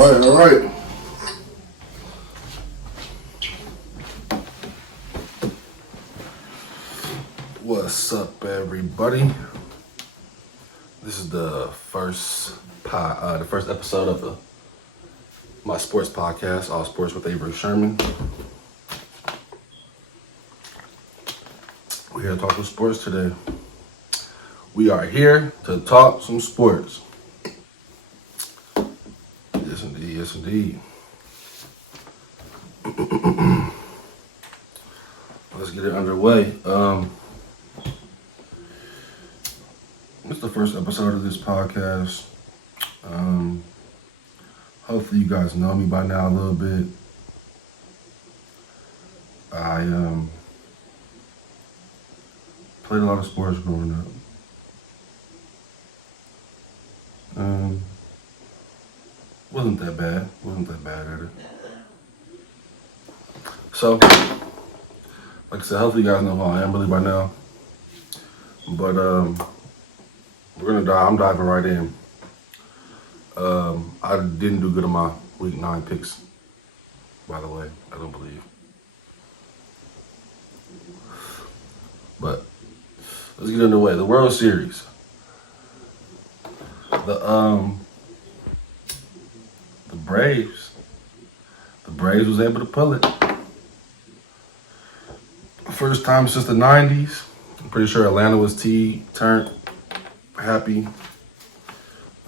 All right. What's up, everybody? This is the first episode of my sports podcast, All Sports with Avery Sherman. We're here to talk some sports today. We are here to talk some sports. Yes, indeed. Yes, indeed. Let's get it underway. It's the first episode of this podcast. Hopefully you guys know me by now a little bit. I played a lot of sports growing up. Wasn't that bad at it. So, like I said, hopefully you guys know who I am really by now. But I'm diving right in. I didn't do good on my week 9 picks, by the way, I don't believe. But let's get underway. The World Series. The Braves was able to pull it. First time since the 90s. I'm pretty sure Atlanta was turned happy.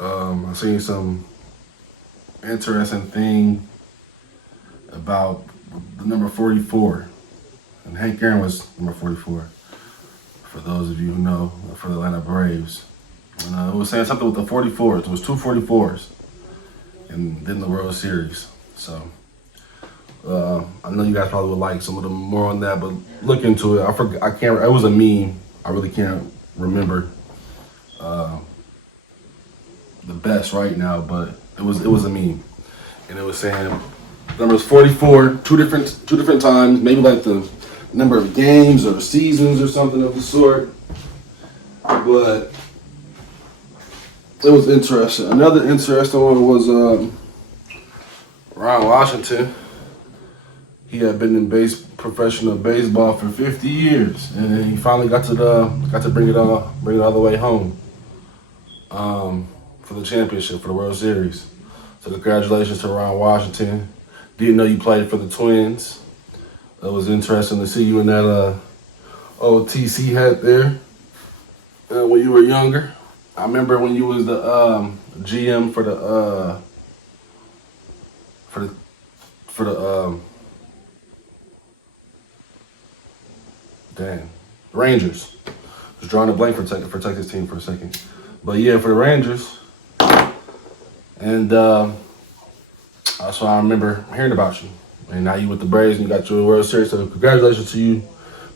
I've seen some interesting thing about the number 44. And Hank Aaron was number 44. For those of you who know, for the Atlanta Braves. And it was saying something with the 44s. It was 2 44s. And then the World Series. So, I know you guys probably would like some of the more on that, but look into it. It was a meme. I really can't remember the best right now, but it was a meme. And it was saying numbers 44, two different times, maybe like the number of games or seasons or something of the sort. But it was interesting. Another interesting one was Ron Washington. He had been in professional baseball for 50 years, and then he finally got to bring it all the way home for the championship, for the World Series. So congratulations to Ron Washington. Didn't know you played for the Twins. It was interesting to see you in that old TC hat there when you were younger. I remember when you was the GM for the Rangers. I was drawing a blank for Texas team for a second. But yeah, for the Rangers. And that's why I remember hearing about you. And now you with the Braves and you got your World Series. So congratulations to you,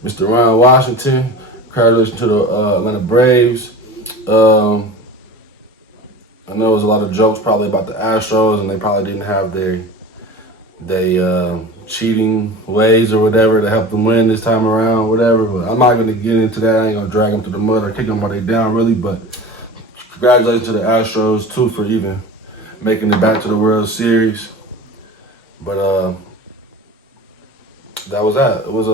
Mr. Ron Washington. Congratulations to the Atlanta Braves. I know there was a lot of jokes probably about the Astros, and they probably didn't have their cheating ways or whatever to help them win this time around, whatever. But I'm not going to get into that. I ain't going to drag them to the mud or kick them while they down, really. But congratulations to the Astros, too, for even making it back to the World Series. But that was that. It was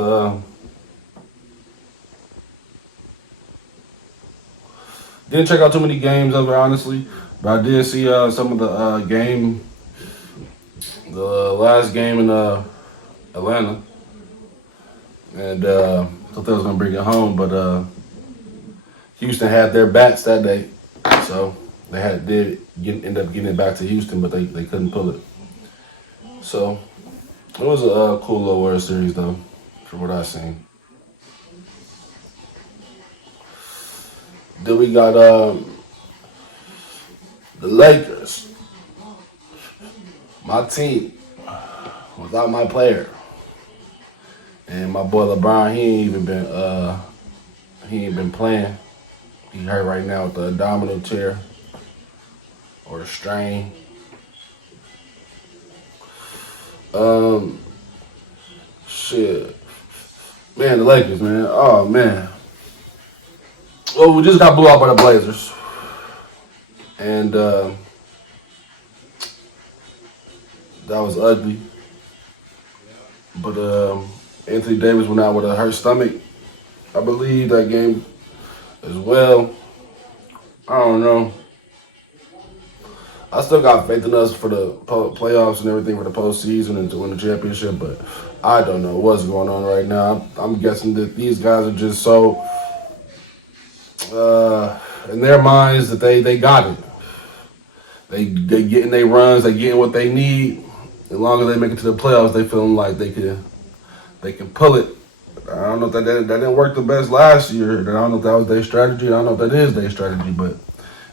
didn't check out too many games of it, honestly. But I did see some of the last game in Atlanta. And thought they was going to bring it home. But Houston had their bats that day. So they end up getting it back to Houston, but they couldn't pull it. So it was a cool little World Series, though, from what I seen. Then we got the Lakers. My team, without my player. And my boy LeBron, he ain't been playing. He hurt right now with the abdominal tear or a strain. Shit. Man, the Lakers, man. Oh, man. Well, we just got blew out by the Blazers. And That was ugly. But Anthony Davis went out with a hurt stomach. I believe that game as well. I don't know. I still got faith in us for the playoffs and everything for the postseason and to win the championship, but I don't know what's going on right now. I'm guessing that these guys are just so in their minds that they got it. They getting their runs, they getting what they need. As long as they make it to the playoffs, they feeling like they can pull it. I don't know if that didn't work the best last year. I don't know if that was their strategy. I don't know if that is their strategy, but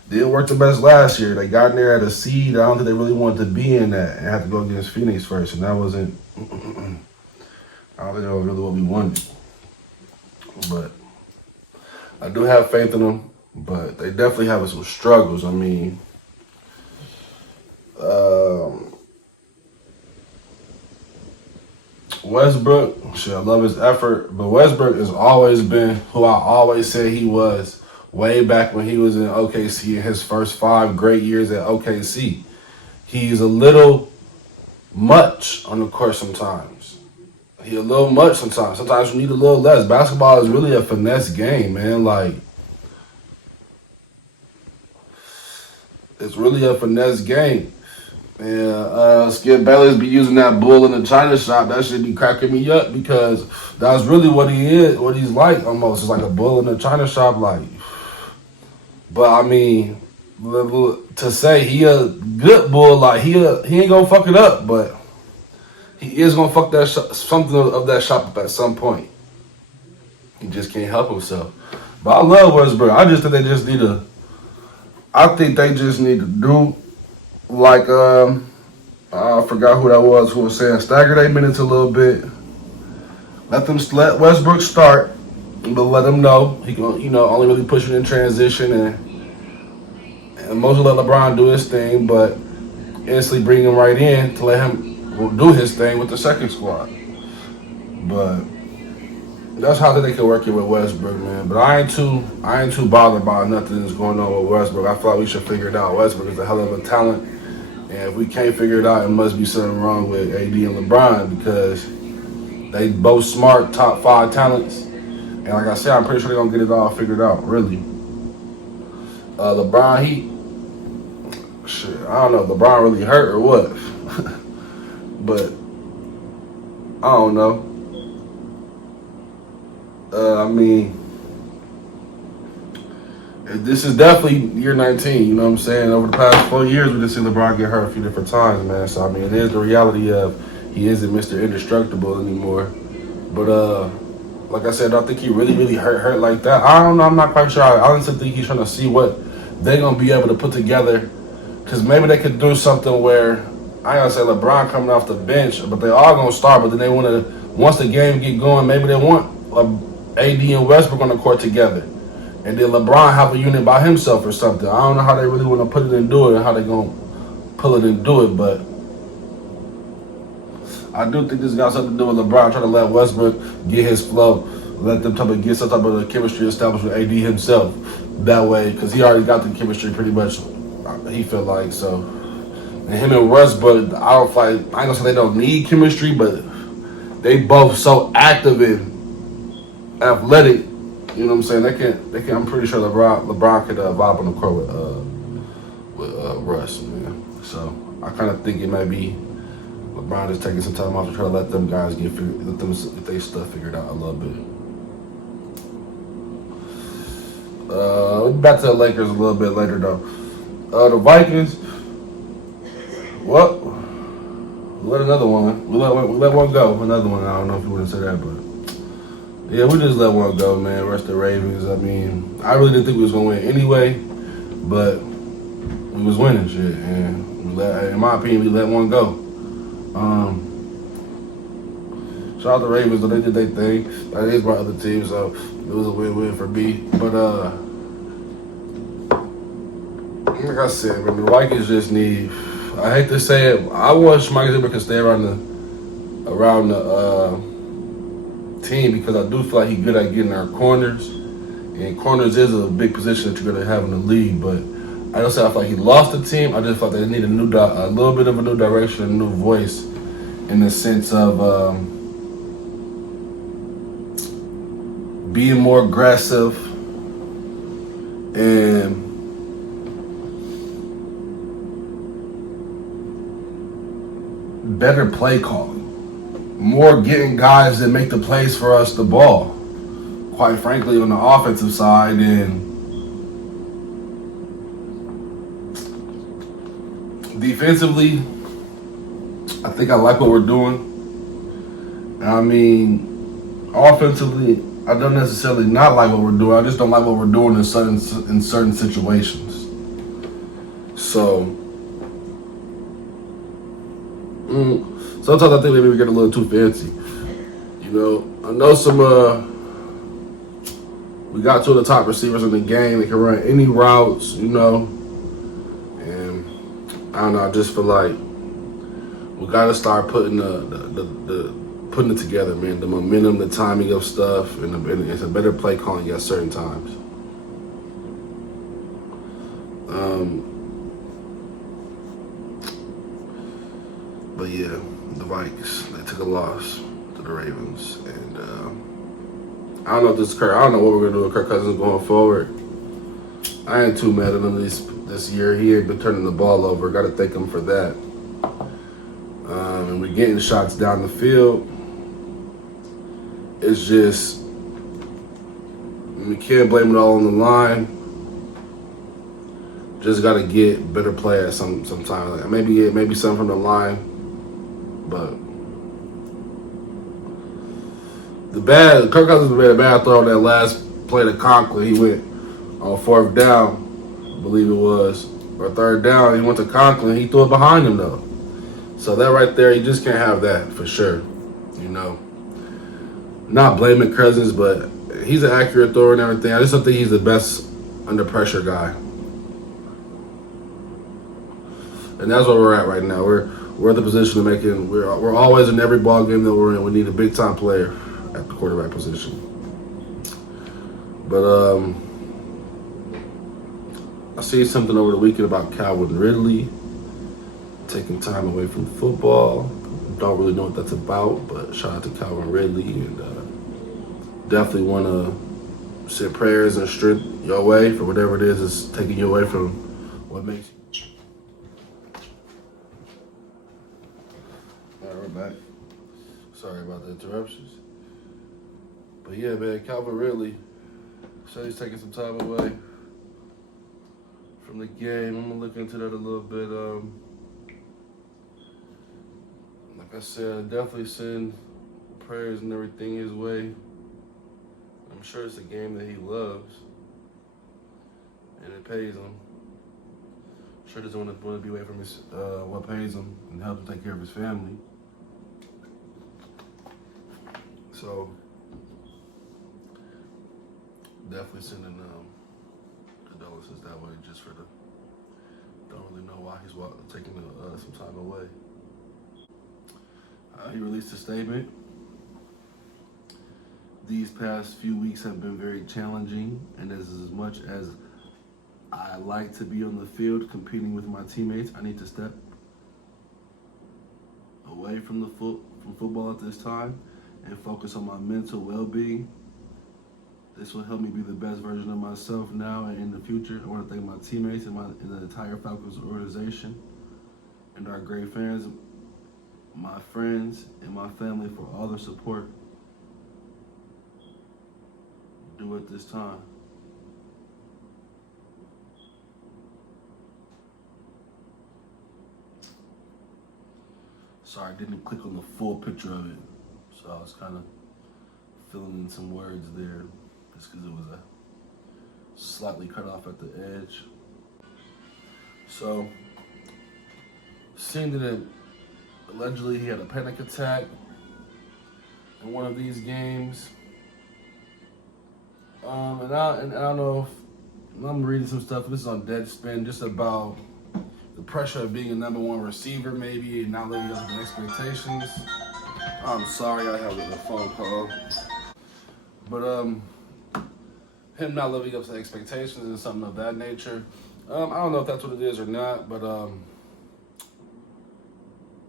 didn't work the best last year. They got in there at a seed. I don't think they really wanted to be in that and have to go against Phoenix first, and that wasn't. I don't think that was really what we wanted. But I do have faith in them. But they definitely having some struggles. I mean, Westbrook, shit, I love his effort, but Westbrook has always been who I always said he was way back when he was in OKC in his first 5 great years at OKC. He's a little much on the court sometimes. He a little much sometimes. Sometimes you need a little less. Basketball is really a finesse game, man. Like, it's really a finesse game. And Skip Bayless be using that bull in the China shop. That should be cracking me up because that's really what he is, what he's like almost. It's like a bull in the China shop, like. But I mean, to say he a good bull, like he ain't gonna fuck it up, but he is gonna fuck that something of that shop up at some point. He just can't help himself. But I love Westbrook. I just think they just need to. I think they just need to do like I forgot who that was who was saying stagger their minutes a little bit. Let Westbrook start, but let him know he can only really push it in transition and mostly let LeBron do his thing, but instantly bring him right in to let him do his thing with the second squad. But that's how they can work it with Westbrook, man. But I ain't too bothered by nothing that's going on with Westbrook. I feel like we should figure it out. Westbrook is a hell of a talent, and if we can't figure it out, it must be something wrong with AD and LeBron because they both smart, top 5 talents. And like I said, I'm pretty sure they're gonna get it all figured out. Really, LeBron, I don't know if LeBron really hurt or what, but I don't know. I mean, this is definitely year 19, you know what I'm saying? Over the past 4 years, we just seen LeBron get hurt a few different times, man. So, I mean, it is the reality of he isn't Mr. Indestructible anymore. But, like I said, I don't think he really hurt like that. I don't know. I'm not quite sure. I honestly think he's trying to see what they're going to be able to put together. Because maybe they could do something where, I ain't going to say LeBron coming off the bench, but they all going to start. But then they want to, once the game get going, maybe they want AD and Westbrook on the court together. And then LeBron have a unit by himself or something. I don't know how they really want to put it and do it and how they going to pull it and do it. But I do think this got something to do with LeBron trying to let Westbrook get his flow. Let them get some type of chemistry established with AD himself. That way, because he already got the chemistry pretty much, he felt like. So, and him and Westbrook, I ain't going to say they don't need chemistry, but they both so active and athletic. You know what I'm saying? They can. I'm pretty sure LeBron could vibe on the court with Russ, man. So I kind of think it might be LeBron is taking some time off to try to let them guys get their stuff figured out a little bit. Back to the Lakers a little bit later though. The Vikings. Well, we let another one. We let one go. Another one. I don't know if you want to say that, but. Yeah, we just let one go, man. Rest the Ravens. I mean, I really didn't think we was gonna win anyway, but we was winning shit, and in my opinion, we let one go. Shout out to Ravens, though they did their thing. That is my other team, so it was a win-win for me. But like I said, man, the Vikings just need. I hate to say it, I wish Mike Zimmer could stay around the team because I do feel like he's good at getting our corners, and corners is a big position that you're gonna have in the league. But I don't say I feel like he lost the team. I just felt they need a little bit of a new direction, a new voice, in the sense of being more aggressive and better play calling. More getting guys that make the plays for us the ball. Quite frankly, on the offensive side, and defensively, I think I like what we're doing. I mean, offensively, I don't necessarily not like what we're doing. I just don't like what we're doing in certain situations. So, sometimes I think maybe we get a little too fancy. You know, I know we got two of the top receivers in the game. They can run any routes, you know. And I don't know, I just feel like we got to start putting putting it together, man. The momentum, the timing of stuff, and it's a better play calling at certain times. But yeah, the Vikings, they took a loss to the Ravens, and I don't know if this Kirk. I don't know what we're gonna do with Kirk Cousins going forward. I ain't too mad at him this year. He ain't been turning the ball over. Got to thank him for that. And we're getting shots down the field. It's just we can't blame it all on the line. Just got to get better play at sometimes. Like maybe something from the line. But Kirk Cousins made a bad throw on that last play to Conklin. He went on fourth down, I believe it was, or third down. He went to Conklin. He threw it behind him though. So that right there, you just can't have that for sure. You know, not blaming Cousins, but he's an accurate thrower and everything. I just don't think he's the best under pressure guy. And that's where we're at right now. We're at the position of making. We're always in every ball game that we're in. We need a big time player at the quarterback position. But I see something over the weekend about Calvin Ridley taking time away from football. Don't really know what that's about, but shout out to Calvin Ridley, and definitely want to send prayers and strength your way for whatever it is that's taking you away from what makes you. All right, we're back. Sorry about the interruptions. But yeah, man, Calvin Ridley said he's taking some time away from the game. I'm gonna look into that a little bit. Like I said, definitely send prayers and everything his way. I'm sure it's a game that he loves, and it pays him. I'm sure doesn't want to be away from his what pays him and help him take care of his family. So definitely sending condolences that way, just for the. Don't really know why he's taking some time away. He released a statement. These past few weeks have been very challenging, and as much as I like to be on the field competing with my teammates, I need to step away from football at this time and focus on my mental well-being. This will help me be the best version of myself now and in the future. I want to thank my teammates and the entire Falcons organization and our great fans, my friends, and my family for all their support. Do it this time. Sorry, I didn't click on the full picture of it, so I was kind of filling in some words there just because it was slightly cut off at the edge. So, seeing that allegedly he had a panic attack in one of these games. And I don't know if I'm reading some stuff. This is on Deadspin, just about the pressure of being a number one receiver, maybe, and not living up to expectations. I'm sorry, I have a phone call. But him not living up to expectations and something of that nature. I don't know if that's what it is or not, but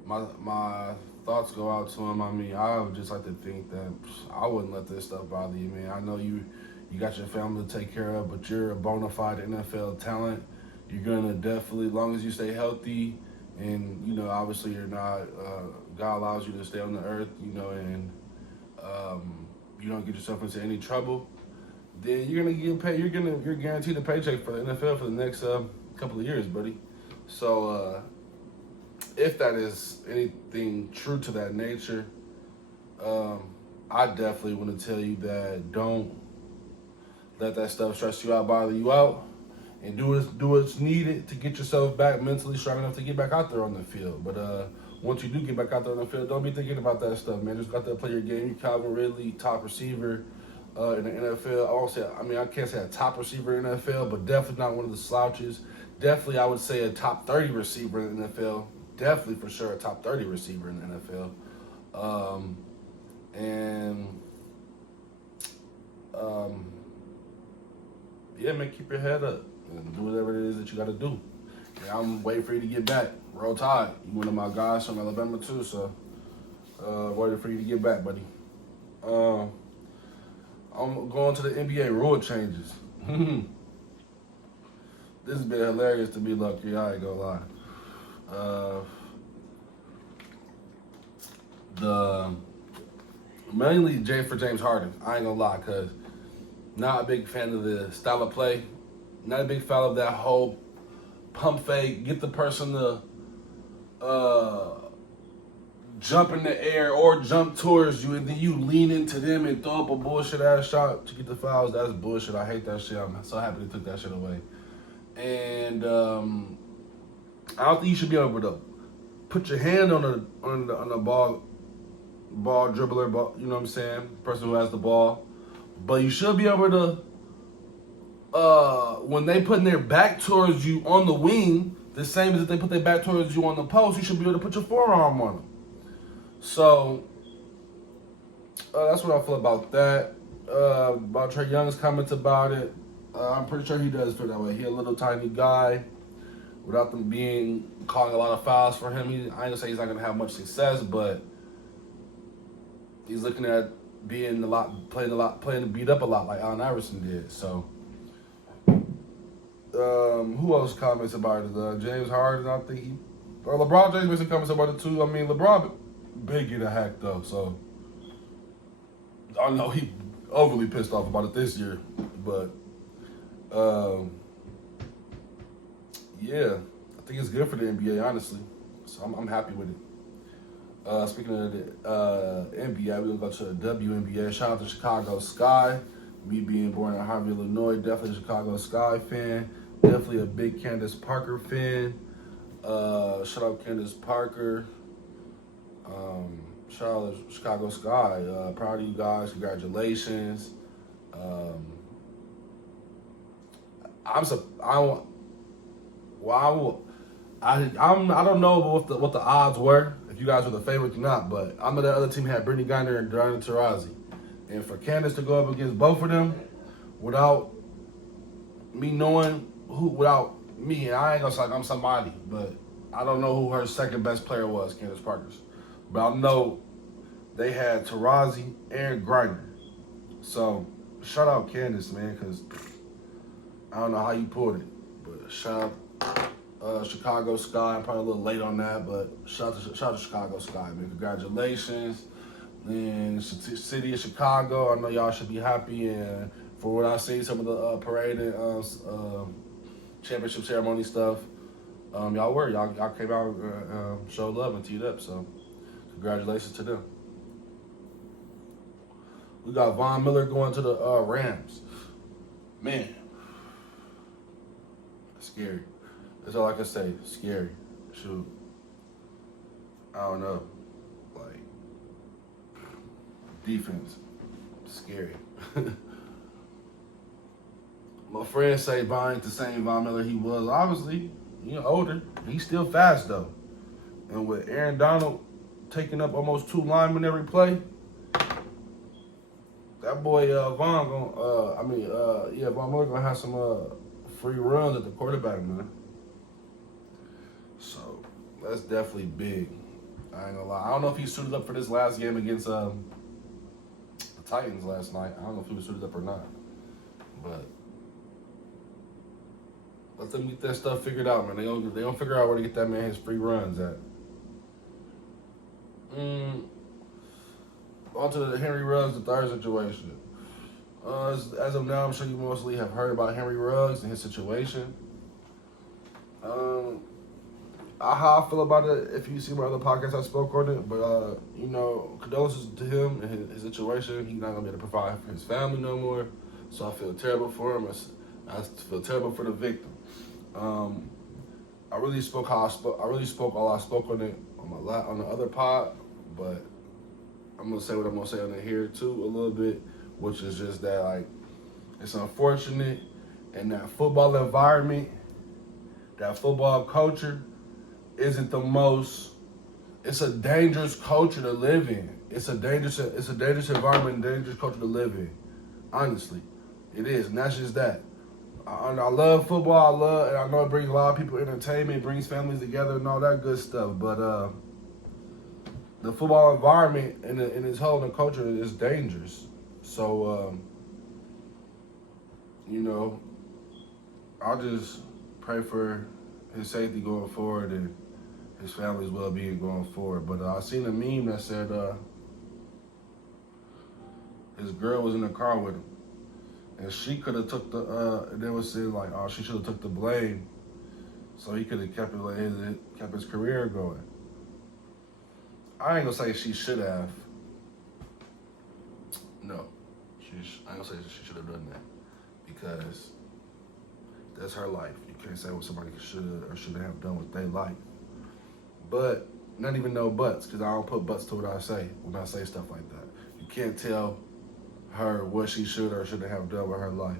my thoughts go out to him. I mean, I would just like to think that I wouldn't let this stuff bother you, man. I know you got your family to take care of, but you're a bona fide NFL talent. You're gonna definitely, as long as you stay healthy, and obviously you're not. God allows you to stay on the earth, and you don't get yourself into any trouble. Then you're gonna get paid. You're guaranteed a paycheck for the NFL for the next couple of years, buddy. So if that is anything true to that nature, I definitely want to tell you that don't let that stuff stress you out, bother you out, and do what's needed to get yourself back mentally strong enough to get back out there on the field. But once you do get back out there on the field, don't be thinking about that stuff, man. Just got to play your game. You Calvin Ridley, top receiver in the NFL. I can't say a top receiver in the NFL, but definitely not one of the slouches. Definitely, I would say a top 30 receiver in the NFL. Definitely, for sure, a top 30 receiver in the NFL. Yeah, man, keep your head up and do whatever it is that you got to do. And I'm waiting for you to get back. Roll Tide. You one of my guys from Alabama, too, so waiting for you to get back, buddy. I'm going to the NBA rule changes. This has been hilarious to me, lucky. I ain't gonna lie. Mainly for James Harden. I ain't gonna lie, cause not a big fan of the style of play. Not a big fan of that whole pump fake, get the person to jump in the air or jump towards you, and then you lean into them and throw up a bullshit ass shot to get the fouls. That's bullshit. I hate that shit. I'm so happy they took that shit away. And I don't think you should be able to put your hand on the ball dribbler, you know what I'm saying? Person who has the ball. But you should be able to, when they putting their back towards you on the wing, the same as if they put their back towards you on the post, you should be able to put your forearm on them. So that's what I feel about that. About Trae Young's comments about it, I'm pretty sure he does feel that way. He a little tiny guy. Without them calling a lot of fouls for him, I ain't gonna say he's not gonna have much success, but he's looking at playing to beat up a lot like Allen Iverson did. So, who else comments about it? James Harden, I think LeBron James made some comments about it too. I mean, LeBron big get a hack though, so I know he overly pissed off about it this year, but yeah, I think it's good for the NBA, honestly. So I'm happy with it. Speaking of the NBA, we're going to go to the WNBA. Shout out to Chicago Sky. Me being born in Harvey, Illinois, definitely a Chicago Sky fan. Definitely a big Candace Parker fan. Shout out Candace Parker. Shout out to Chicago Sky. Proud of you guys. Congratulations. I don't know what the odds were, if you guys were the favorites or not, but I know that other team had Brittany Griner and Diana Taurasi. And for Candace to go up against both of them without me knowing without me, and I ain't gonna say like I'm somebody, but I don't know who her second best player was, Candace Parker's. But I know they had Taurasi and Griner. So shout out Candace, man, because I don't know how you pulled it, but shout out Chicago Sky. I'm probably a little late on that, but shout out to Chicago Sky, man. Congratulations. And city of Chicago, I know y'all should be happy. And for what I see, some of the parade and championship ceremony stuff, y'all came out, showed love and teed up. So congratulations to them. We got Von Miller going to the Rams. Man, scary. That's all I can say. Scary. Shoot. I don't know. Like, defense. Scary. My friends say Von ain't the same Von Miller he was. Obviously, older. He's still fast, though. And with Aaron Donald taking up almost 2 linemen every play, that boy Von Miller gonna have some free runs at the quarterback, man. So that's definitely big. I ain't gonna lie. I don't know if he suited up for this last game against the Titans last night. I don't know if he was suited up or not. But let them get that stuff figured out, man. They don't figure out where to get that man his free runs at. On to the Henry Ruggs III situation. As of now, I'm sure you mostly have heard about Henry Ruggs and his situation. How I feel about it, if you see my other podcasts, I spoke on it. But, condolences to him and his situation. He's not going to be able to provide for his family no more. So I feel terrible for him. I feel terrible for the victim. I really spoke all I spoke on it on the other pod. But I'm going to say what I'm going to say on it here, too, a little bit. Which is just that, like, it's unfortunate in that football environment, that football culture isn't the most. It's a dangerous culture to live in. It's a dangerous environment, dangerous culture to live in. Honestly, it is, and that's just that. I love football. And I know it brings a lot of people entertainment, it brings families together, and all that good stuff. But the football environment and its whole the culture is dangerous. So, I'll just pray for his safety going forward and his family's well-being going forward. But I seen a meme that said his girl was in the car with him, and she could have took and they was saying like, oh, she should have took the blame, so he could have kept his career going. I ain't gonna say she should have. No. I ain't gonna say she should have done that, because that's her life. You can't say what somebody should or shouldn't have done with their life. But not even no buts, because I don't put buts to what I say when I say stuff like that. You can't tell her what she should or shouldn't have done with her life.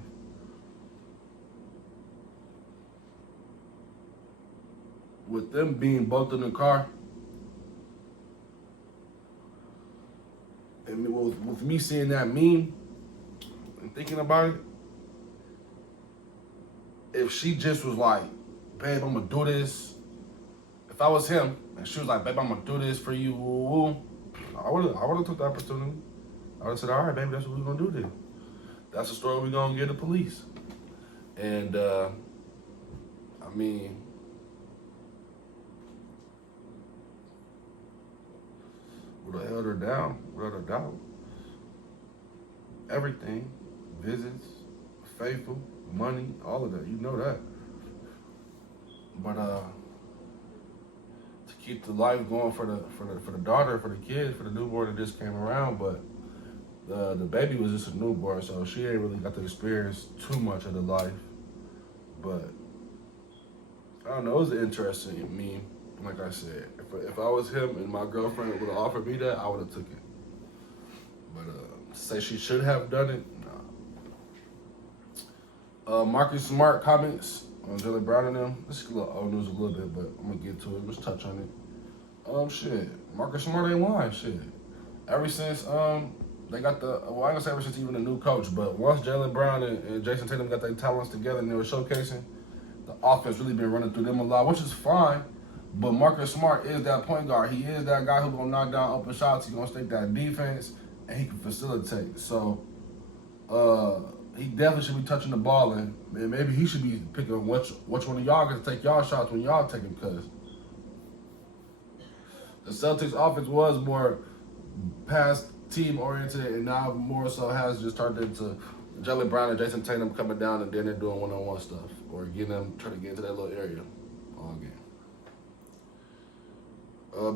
With them being both in the car, and with me seeing that meme and thinking about it, if she just was like, babe, I'm gonna do this. If I was him and she was like, babe, I'm gonna do this for you, I would have took the opportunity. I would have said, all right, baby, that's what we're gonna do then. That's the story we're gonna give the police. And would have held her down, without a doubt. Everything, visits, faithful, money, all of that. You know that. But to keep the life going for the daughter, for the kid, for the newborn that just came around, but the baby was just a newborn, so she ain't really got to experience too much of the life. But I don't know, it was interesting meme. Like I said, if I was him and my girlfriend would have offered me that, I would have took it. But to say she should have done it, nah. Marcus Smart comments on Jalen Brown and them. This is a little old news a little bit, but I'm gonna get to it. Let's touch on it. Marcus Smart ain't lying. Shit. Ever since they got I ain't gonna say ever since even the new coach, but once Jalen Brown and Jason Tatum got their talents together and they were showcasing, the offense really been running through them a lot, which is fine. But Marcus Smart is that point guard. He is that guy who's gonna knock down open shots. He's gonna stick that defense, and he can facilitate. So he definitely should be touching the ball, and maybe he should be picking which one of y'all gonna take y'all shots when y'all take them, because the Celtics offense was more pass team oriented, and now more so has just turned into Jalen Brown and Jason Tatum coming down, and then they're doing one-on-one stuff or getting them trying to get into that little area all game.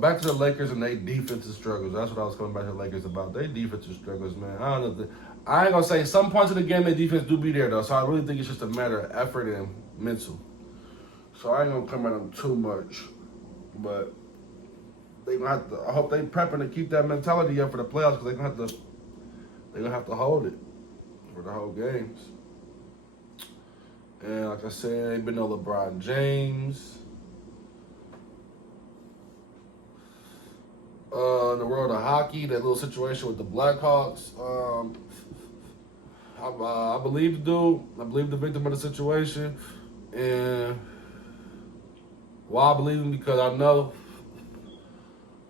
Back to the Lakers and their defensive struggles. That's what I was coming back to the Lakers about. Their defensive struggles, man. I don't know. I ain't gonna say some points of the game their defense do be there though. So I really think it's just a matter of effort and mental. So I ain't gonna come at them too much, but they gonna have to. I hope they prepping to keep that mentality up for the playoffs, because they're gonna have to hold it for the whole games. And like I said, ain't been no LeBron James. In the world of hockey, that little situation with the Blackhawks, I believe the dude. I believe the victim of the situation. And why I believe him? Because I know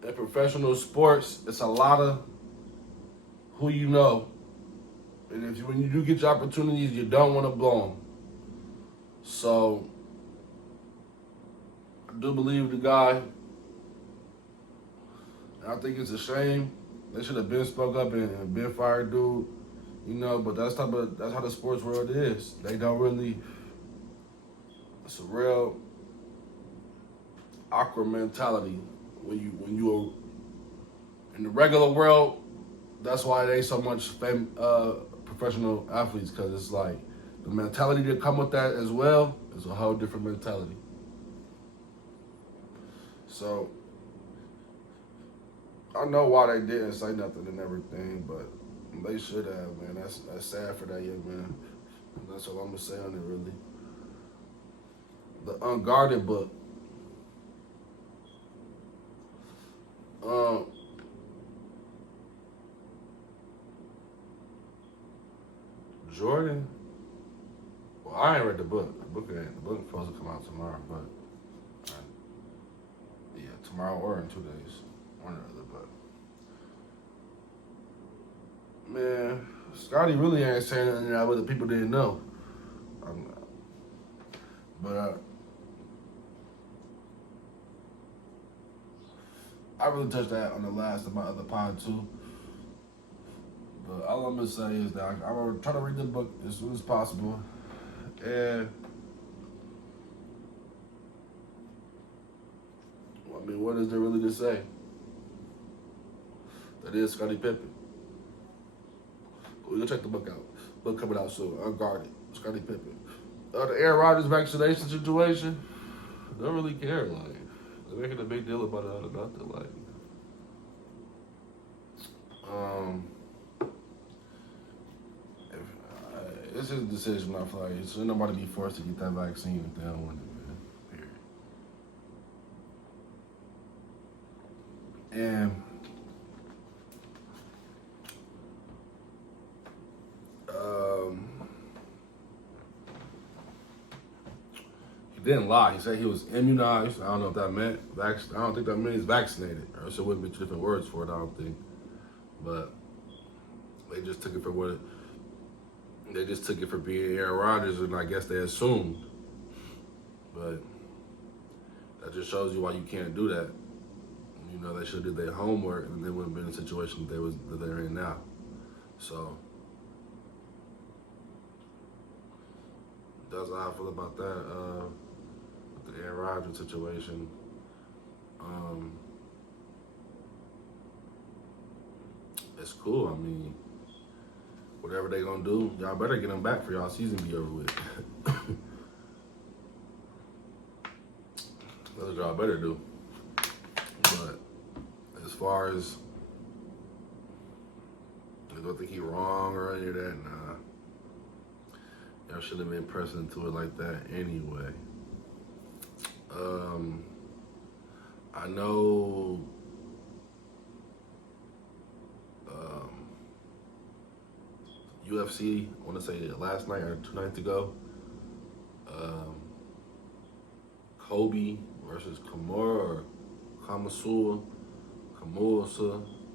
in professional sports, it's a lot of who you know. And if you, when you do get your opportunities, you don't want to blow them. So I do believe the guy. I think it's a shame. They should have been spoke up and been fired, dude. You know, but that's how the sports world is. They don't really. It's a real awkward mentality when you are in the regular world. That's why they so much professional athletes, because it's like the mentality that come with that as well is a whole different mentality. So I know why they didn't say nothing and everything, but they should have, man. That's sad for that young man. That's all I'm gonna say on it, really. The Unguarded book. Um, Jordan. Well, I ain't read the book. The book is supposed to come out tomorrow, but yeah, tomorrow or in 2 days, one or the other. But man, Scotty really ain't saying anything that other people didn't know. Um, but I really touched that on the last of my other pod too. But all I'm gonna say is that I'm gonna try to read the book as soon as possible. And I mean, what is there really to say? That is Scottie Pippen. We'll check the book out. Book coming out soon. Unguarded. Scottie Pippen. The Aaron Rodgers vaccination situation. Don't really care. Like they're making a big deal about it out of nothing. Like, it's his decision. I feel like should nobody be forced to get that vaccine if they don't want it, man. Period. And he didn't lie. He said he was immunized. I don't know what that meant. I don't think that means vaccinated. Or else it wouldn't be two different words for it, I don't think. But they just took it for what they just took it for being Aaron Rodgers, and I guess they assumed. But that just shows you why you can't do that. You know, they should have did their homework, and they wouldn't have been in the situation that they're in now. So that's how I feel about that. With the Aaron Rodgers situation. It's cool. I mean, whatever they gonna do, y'all better get them back for y'all season be over with. That's what y'all better do. But as far as I don't think he wrong or any of that, nah. Y'all shouldn't have been pressing into it like that anyway. I know UFC, I want to say last night or 2 nights ago, Kobe versus Kimura or Kamasuwa,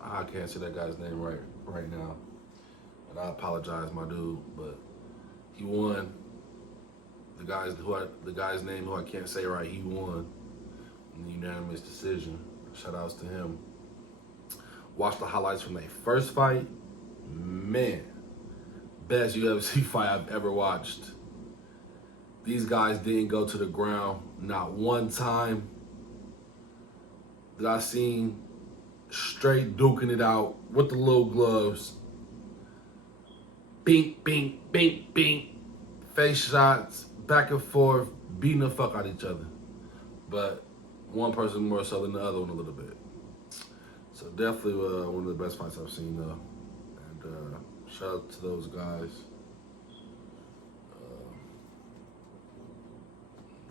I can't say that guy's name right now, and I apologize, my dude, but he won. The guy's name who I can't say right, he won in the unanimous decision. Shout outs to him. Watched the highlights from their first fight. Man, best UFC fight I've ever watched. These guys didn't go to the ground not one time that I seen, straight duking it out with the little gloves. Bink, bink, bink, bink. Face shots, back and forth, beating the fuck out of each other. But one person more so than the other one a little bit. So definitely one of the best fights I've seen though. And shout out to those guys. I'm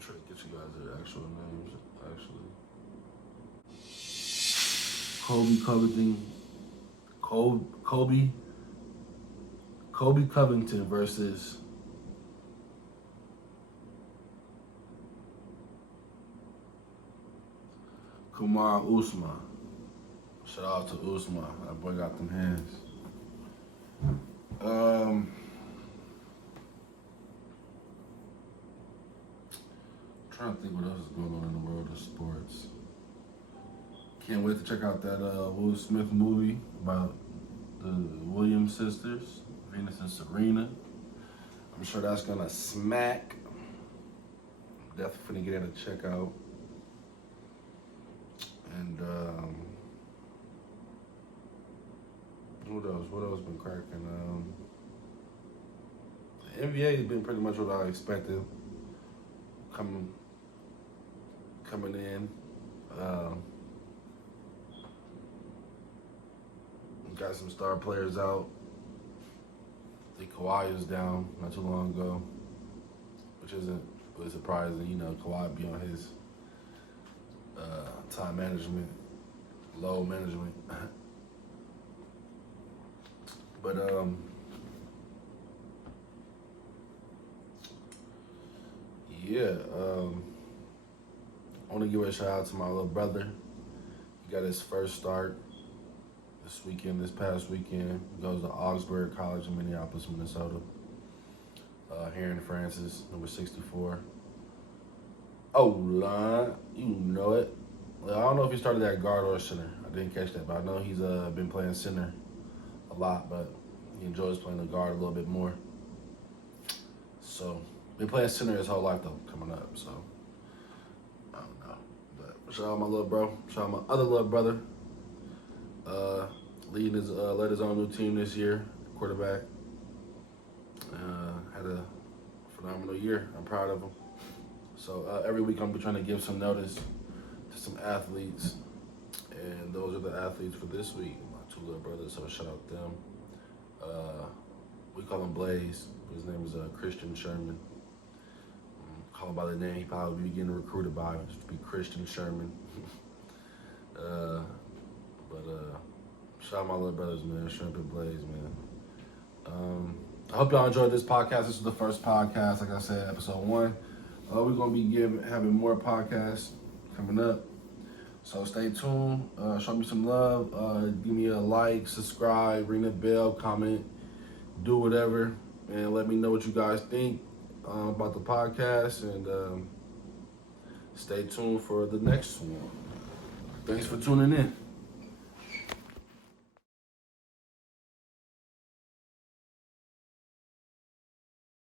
trying to get you guys their actual names, actually. Kobe Kobe Covington versus Kumar Usman. Shout out to Usman. That boy got them hands. Trying to think what else is going on in the world of sports. Can't wait to check out that Will Smith movie about the Williams sisters, Venus and Serena. I'm sure that's gonna smack. Definitely finna get it a check out. And what else? What else been cracking? The NBA has been pretty much what I expected. Coming in. Got some star players out. I think Kawhi was down not too long ago, which isn't really surprising. You know, Kawhi be on his time management, load management. But yeah, I want to give a shout out to my little brother. He got his first start this past weekend. He goes to Augsburg College in Minneapolis, Minnesota. Heron Francis, number 64. Oh, line, you know it. I don't know if he started at guard or center. I didn't catch that, but I know he's been playing center a lot, but he enjoys playing the guard a little bit more. So, been playing center his whole life, though, coming up, so I don't know. But shout out my little bro. Shout out my other little brother. Led his own new team this year, quarterback. Had a phenomenal year. I'm proud of him. So every week I'm trying to give some notice to some athletes, and those are the athletes for this week. My two little brothers, so shout out them. We call him Blaze. His name is Christian Sherman. Call him by the name he probably be getting recruited by. It should be Christian Sherman. Shout out my little brothers, man. Shrimp and Blaze, man. I hope y'all enjoyed this podcast. This was the first podcast, like I said, episode 1. We're gonna be having more podcasts coming up. So stay tuned. Show me some love. Give me a like, subscribe, ring the bell, comment, do whatever, and let me know what you guys think about the podcast. And stay tuned for the next one. Thanks for tuning in.